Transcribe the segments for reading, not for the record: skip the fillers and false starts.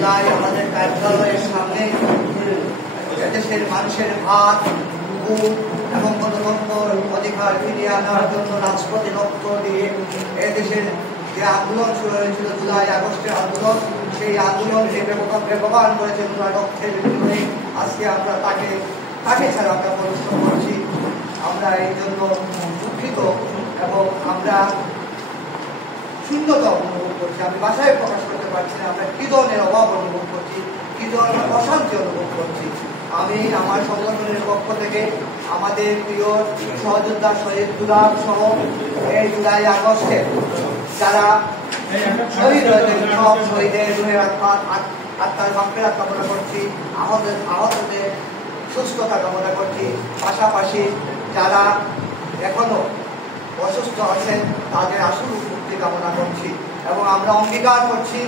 জুলাই আমাদের কার্যালয়ের সামনে এদেশের মানুষের ভাত, বুক এবং গণতন্ত্র অধিকার ফিরিয়ে আনার জন্য রাজপথে রক্ত দিয়ে এদেশের যে আন্দোলন শুরু হয়েছিল জুলাই আগস্টের আন্দোলন, সেই আন্দোলন যে ব্যবহার করেছে রক্তের বিনিময়ে আজকে আমরা তাকে ছাড়া আমরা পরিশ্রম করছি। আমরা এই জন্য দুঃখিত এবং আমরা শূন্যতা অনুভব করছি। আমি ভাষায় প্রকাশ করতে পারছি না। আমরা কি ধরনের অভাব অনুভব করছি, কি ধরনের অশান্তি অনুভব করছি। আমি আমার সংগঠনের পক্ষ থেকে আমাদের প্রিয় সহযোদ্ধা শহীদ দুলাভ সহ এই জুলাই আগস্টে যারা শহীদ হয়েছেন সব শহীদের রুহের আত্মার মাগফিরাত কামনা করছি, আহতদের সুস্থতা কামনা করছি। পাশাপাশি যারা এখনো অসুস্থ আছেন তাদের আশু মুক্তি কামনা করছি এবং আমরা অঙ্গীকার করছি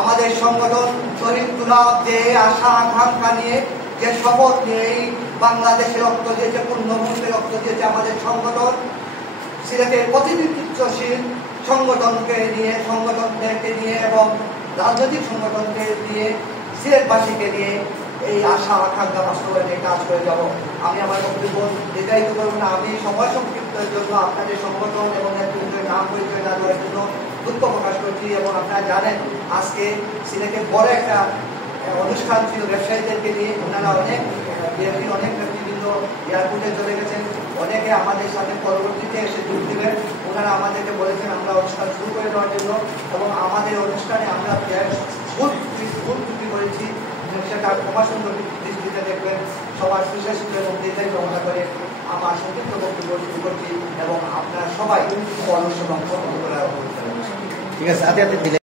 আমাদের সংগঠন শহীদ দুলাভ যে আশা আকাঙ্ক্ষা নিয়ে, যে শপথ নিয়ে এই বাংলাদেশে রক্ত দিয়েছে, পূর্ণভূমিতে রক্ত দিয়েছে আমাদের সংগঠন, সিলেটের প্রতিনিধিত্বশীল সংগঠনদেরকে নিয়ে এবং রাজনৈতিক সংগঠনকে নিয়ে, সিলেটবাসীকে নিয়ে এই আশা আকাঙ্ক্ষা বাস্তবায়নে কাজ করে যাব। আমি আমার বক্তব্য দীর্ঘায়িত করব না। আমি সময় সংক্ষিপ্তের জন্য আপনাদের সংগঠন এবং নেতৃত্বের নাম পরিচয় না দেওয়ার জন্য দুঃখ প্রকাশ করছি। এবং আপনারা জানেন আজকে সিলেটে বড় একটা অনুষ্ঠান ছিল ব্যবসায়ীদেরকে নিয়ে। ওনারা অনেক ব্যক্তিবৃন্দ এয়ারপোর্টে চলে গেছেন, অনেকে আমাদের সাথে পরবর্তীতে এসে যোগ দেবেন। ওনারা আমাদেরকে বলেছেন আমরা অনুষ্ঠান শুরু করে দেওয়ার জন্য এবং আমাদের অনুষ্ঠানে আমরা ভুল ত্রুটি করেছি, সেটা ক্ষমা সুন্দর দৃষ্টিতে দেখবেন। সবার সুশেষ এবং দীর্ঘায়ু কামনা করে আমার সংক্ষিপ্ত বক্তব্য শুরু করছি এবং আপনারা সবাই অংশগ্রহণ করার। ঠিক আছে।